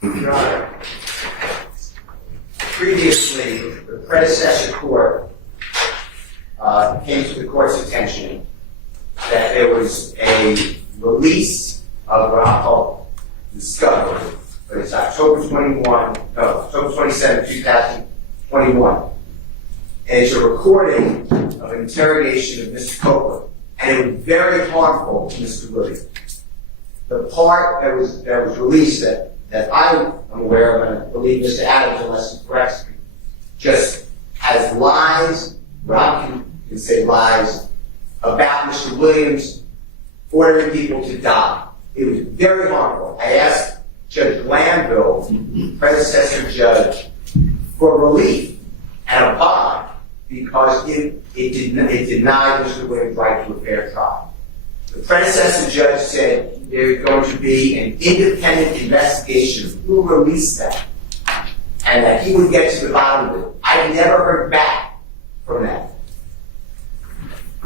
Your Honor, previously, the predecessor court came to the court's attention that there was a release of what I'll call discovery, but it's October 27, 2021. And it's a recording of an interrogation of Mr. Copeland, and it was very harmful to Mr. Woody. The part that was released that I'm aware of, and I believe Mr. Adams, unless he corrects me, just has lies, what I can say lies, about Mr. Williams ordering people to die. It was very harmful. I asked Judge Glanville, predecessor judge, for relief and a bond because it denied Mr. Williams' right to a fair trial. The predecessor judge said there's going to be an independent investigation of who released that and that he would get to the bottom of it. I never heard back from that.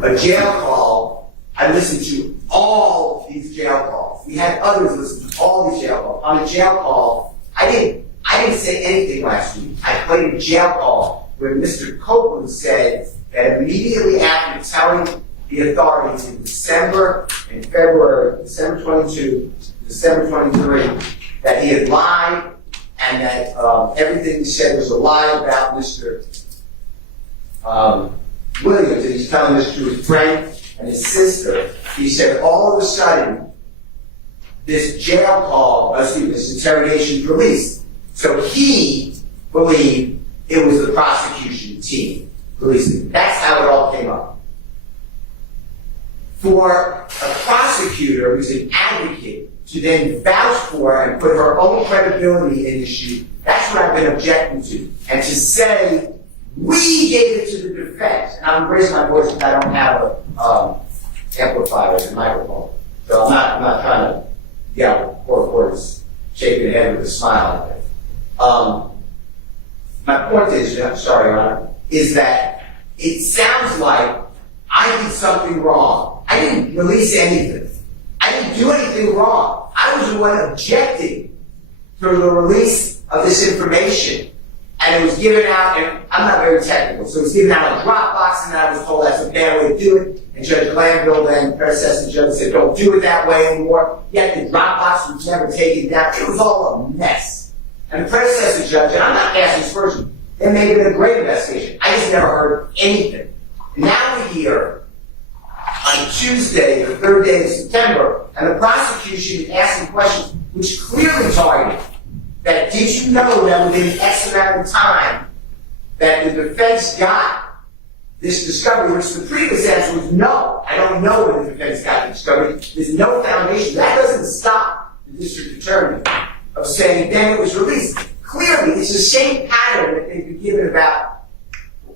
A jail call, I listened to all these jail calls. We had others listen to all these jail calls. On a jail call, I didn't say anything last week. I played a jail call where Mr. Copeland said that immediately after telling the authorities in December and February, December 22, December 23, that he had lied and that everything he said was a lie about Mr. Williams, and he's telling this to his friend and his sister. He said all of a sudden, this jail call, this interrogation is released. So he believed it was the prosecution team releasing it. That's how it all came up. For a prosecutor who's an advocate to then vouch for and put her own credibility in issue, that's what I've been objecting to. And to say, we gave it to the defense, and I'm raising my voice because I don't have a amplifier and microphone. So I'm not trying to yell, or shaking the head with a smile. My point is, sorry, Your Honor, is that it sounds like I did something wrong. I didn't release anything. I didn't do anything wrong. I was the one objecting to the release of this information. And it was given out, and I'm not very technical, so it was given out on Dropbox, and I was told that's a bad way to do it. And Judge Glanville, then predecessor judge, said don't do it that way anymore. Yet the Dropbox was never taken down. It was all a mess. And the predecessor judge, and I'm not asking this person, they made it a great investigation. I just never heard anything. Now we're here on Tuesday, the 3rd day of September, and the prosecution is asking questions which clearly target that did you know that within X amount of time that the defense got this discovery, which the previous answer was no. I don't know when the defense got the discovery. There's no foundation. That doesn't stop the district attorney of saying then it was released. Clearly, it's the same pattern that they've been given about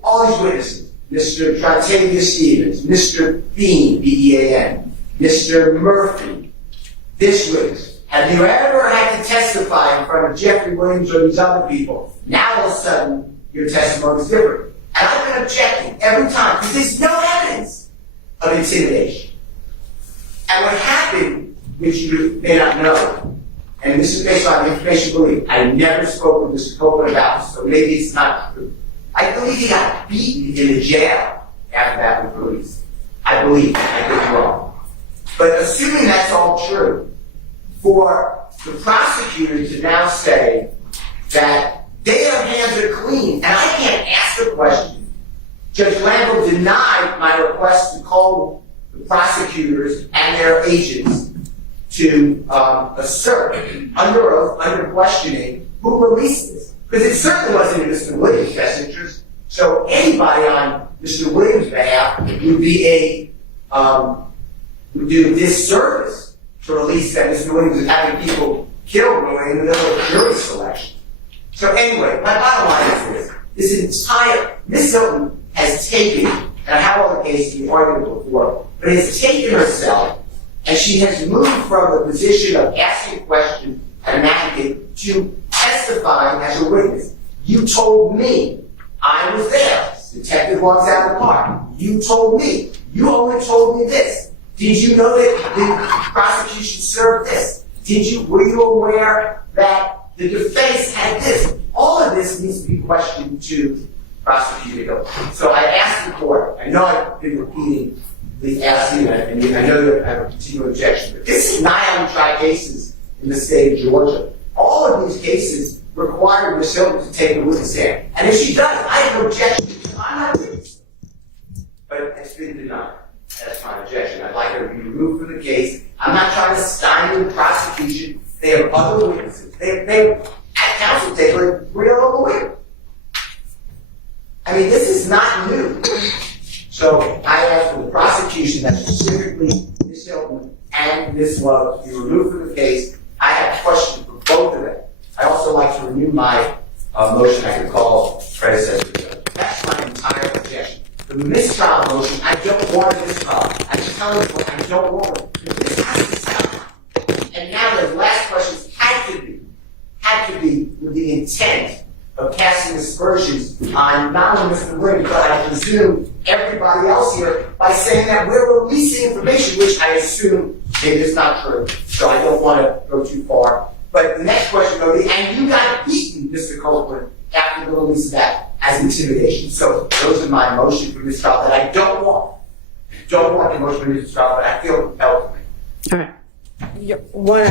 all these witnesses. Mr. Tratavia Stevens, Mr. Bean, B-E-A-N, Mr. Murphy, this witness. Have you ever had to testify in front of Jeffrey Williams or these other people? Now all of a sudden, your testimony is different. And I've been objecting every time because there's no evidence of intimidation. And what happened, which you may not know, and this is based on information belief, I never spoke with Mr. Copeland about this, so maybe it's not true. I believe he got beaten in the jail after that was released. I believe I could be wrong. But assuming that's all true, for the prosecutor to now say that their hands are clean, and I can't ask a question. Judge Glanville denied my request to call the prosecutors and their agents to assert under oath, under questioning, who released this. Because it certainly wasn't in Mr. Williams' best interest. So anybody on Mr. Williams' behalf would be would do a disservice to release that Mr. Williams is having people killed when we're in the middle of jury selection. So anyway, my bottom line is this entire, Ms. Hilton has taken, and I have all the cases we argued before, but has taken herself, and she has moved from the position of asking questions and an advocate to testifying as a witness. You told me. I was there. Detective walks out of the car. You told me. You only told me this. Did you know that the prosecution served this? Were you aware that The defense had this. All of this needs to be questioned to prosecutor. So I asked the court, I know I've been repeating the asking, and I know you have a continuing objection, but this is not how we try cases in the state of Georgia. All of these cases require Ms. Hilton to take a witness stand. And if she does, I have no objection. I'm not witness. But it's been denied. That's my objection. I'd like her to be removed from the case. I'm not trying to stymie the prosecution. They have other witnesses. They at counsel table a real lawyer. I mean, this is not new. So I asked for the prosecution that specifically Ms. Hilton and Ms. Love be removed from the case. I have questions for both of them. I also like to renew my motion I could call predecessor. That's my entire objection. The mistrial motion, I don't want a mistrial. I'm telling you what I don't want it. This has to stop. And now the last questions had to be with the intent of casting aspersions on not only Mr. Woody, but I presume everybody else here by saying that we're releasing information, which I assume is not true. So I don't want to go too far. But the next question will be, and you got beaten, Mr. Copeland, after the release of that as intimidation. So those are my motion for this trial that I don't want. Don't want the motion for this trial, but I feel compelled to make. All right. One